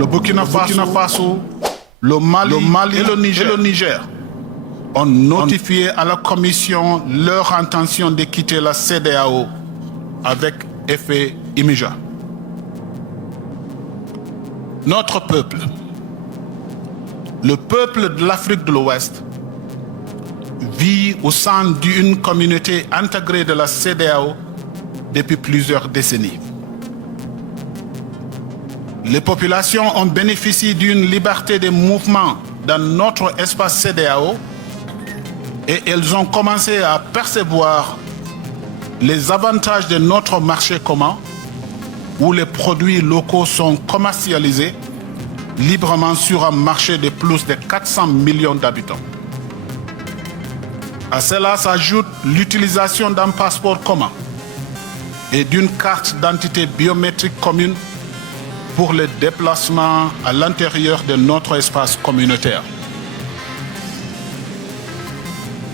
le Burkina Faso, le Mali et le Niger ont notifié à la Commission leur intention de quitter la CEDEAO avec effet immédiat. Notre peuple, le peuple de l'Afrique de l'Ouest, vit au sein d'une communauté intégrée de la CEDEAO depuis plusieurs décennies. Les populations ont bénéficié d'une liberté de mouvement dans notre espace CEDEAO et elles ont commencé à percevoir les avantages de notre marché commun où les produits locaux sont commercialisés librement sur un marché de plus de 400 millions d'habitants. À cela s'ajoute l'utilisation d'un passeport commun et d'une carte d'identité biométrique commune pour les déplacements à l'intérieur de notre espace communautaire.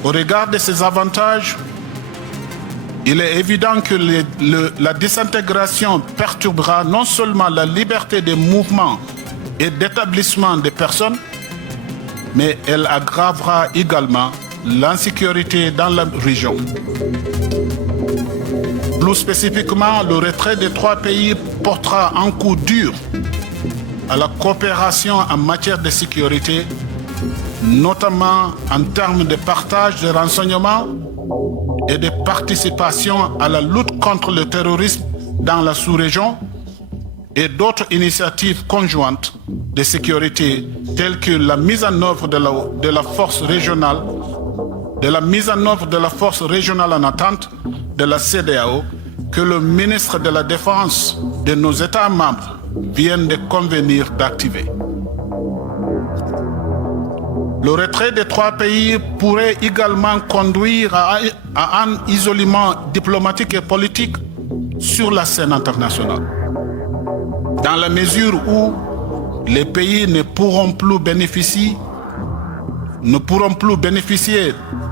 Au regard de ces avantages, il est évident que la désintégration perturbera non seulement la liberté de mouvement et d'établissement des personnes, mais elle aggravera également l'insécurité dans la région. Plus spécifiquement, le retrait des trois pays portera un coup dur à la coopération en matière de sécurité, notamment en termes de partage de renseignements et de participation à la lutte contre le terrorisme dans la sous-région et d'autres initiatives conjointes de sécurité telles que la mise en œuvre de la force régionale en attente de la CEDEAO que le ministre de la Défense de nos États membres vient de convenir d'activer. Le retrait des trois pays pourrait également conduire à un isolement diplomatique et politique sur la scène internationale, dans la mesure où les pays ne pourront plus bénéficier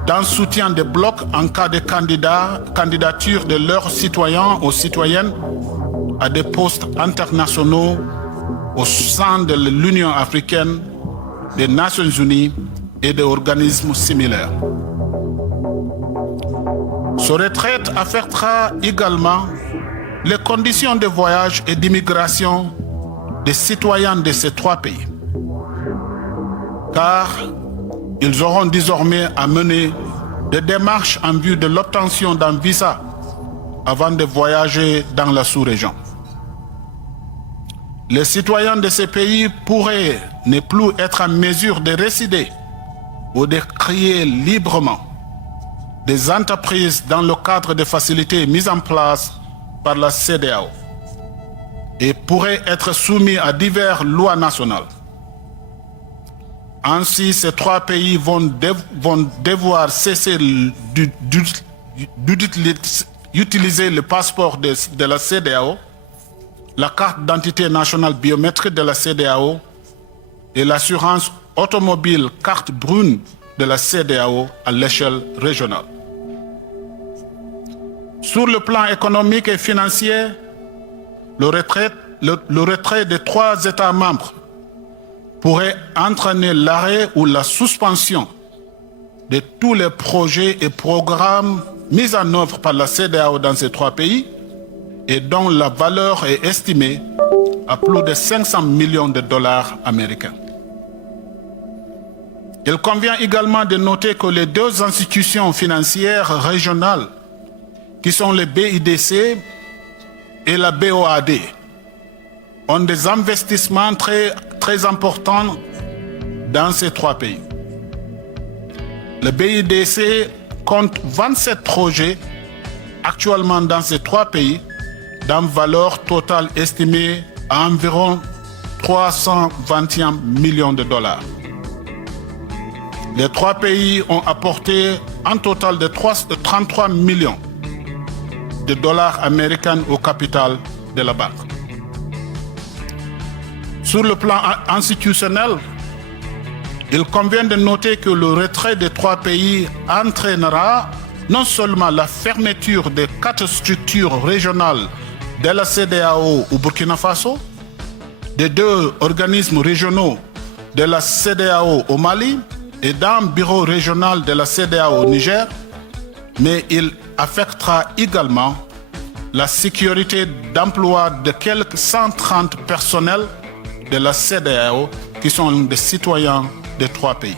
d'un soutien de bloc en cas de candidature de leurs citoyens ou citoyennes à des postes internationaux au sein de l'Union africaine, des Nations unies et des organismes similaires. Ce retrait affectera également les conditions de voyage et d'immigration des citoyens de ces trois pays, car ils auront désormais à mener des démarches en vue de l'obtention d'un visa avant de voyager dans la sous-région. Les citoyens de ces pays pourraient ne plus être en mesure de résider ou de créer librement des entreprises dans le cadre des facilités mises en place par la CEDEAO et pourraient être soumis à diverses lois nationales. Ainsi, ces trois pays vont devoir cesser d'utiliser le passeport de la CEDEAO, la carte d'identité nationale biométrique de la CEDEAO et l'assurance automobile carte brune de la CEDEAO à l'échelle régionale. Sur le plan économique et financier, le retrait des trois États membres pourrait entraîner l'arrêt ou la suspension de tous les projets et programmes mis en œuvre par la CEDEAO dans ces trois pays et dont la valeur est estimée à plus de 500 millions de dollars américains. Il convient également de noter que les deux institutions financières régionales, qui sont le BIDC et la BOAD, ont des investissements très importants dans ces trois pays. Le BIDC compte 27 projets actuellement dans ces trois pays, d'une valeur totale estimée à environ 321 millions de dollars. Les trois pays ont apporté un total de 33 millions de dollars américains au capital de la banque. Sur le plan institutionnel, il convient de noter que le retrait des trois pays entraînera non seulement la fermeture des 4 structures régionales de la CEDEAO au Burkina Faso, des 2 organismes régionaux de la CEDEAO au Mali et d'un bureau régional de la CEDEAO au Niger, mais il affectera également la sécurité d'emploi de quelques 130 personnels de la CEDEAO qui sont des citoyens des 3 pays.